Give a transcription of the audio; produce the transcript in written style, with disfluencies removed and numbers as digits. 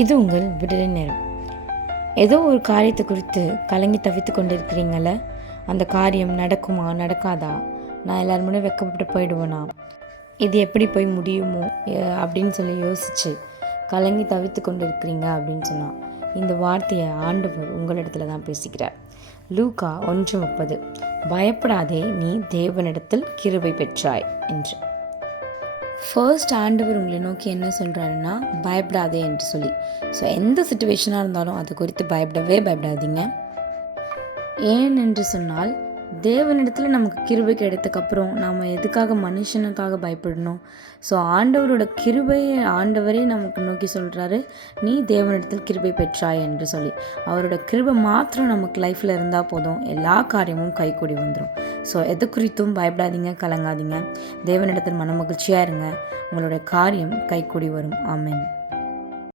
இது உங்கள் விடுதலை நேரம். ஏதோ ஒரு காரியத்தை குறித்து கலங்கி தவித்து கொண்டிருக்கிறீங்கள, அந்த காரியம் நடக்குமா நடக்காதா, நான் எல்லோரும் முன்னே வெக்கப்பட்டு போயிடுவேனா, இது எப்படி போய் முடியுமோ அப்படின்னு சொல்லி யோசித்து கலங்கி தவித்து கொண்டு இருக்கிறீங்க அப்படின்னு சொன்னால், இந்த வார்த்தையை ஆண்டவர் உங்களிடத்துல தான் பேசுகிறார். லூக்கா 1:30, பயப்படாதே, நீ தேவனிடத்தில் கிருபை பெற்றாய் என்று. ஃபர்ஸ்ட் ஆண்டவர் உங்களை நோக்கி என்ன சொல்கிறாருன்னா, பயப்படாதே என்று சொல்லி. ஸோ எந்த சுச்சுவேஷனாக இருந்தாலும் அதை குறித்து பயப்படாதீங்க. ஏன் என்று சொன்னால், தேவனிடத்தில் நமக்கு கிருபை கிடைத்ததுக்கப்புறம் நாம் எதுக்காக மனுஷனுக்காக பயப்படணும்? ஸோ ஆண்டவரோட கிருபையை ஆண்டவரே நமக்கு நோக்கி சொல்கிறாரு, நீ தேவனிடத்தில் கிருபை பெற்றாய் என்று சொல்லி. அவரோட கிருபை மாத்திரம் நமக்கு லைஃப்பில் இருந்தால் போதும், எல்லா காரியமும் கைக்கூடி வந்துடும். ஸோ எது குறித்தும் பயப்படாதீங்க, கலங்காதீங்க. தேவனிடத்தில் மன மகிழ்ச்சியாக இருங்க. உங்களோட காரியம் கைக்கூடி வரும். ஆமென்.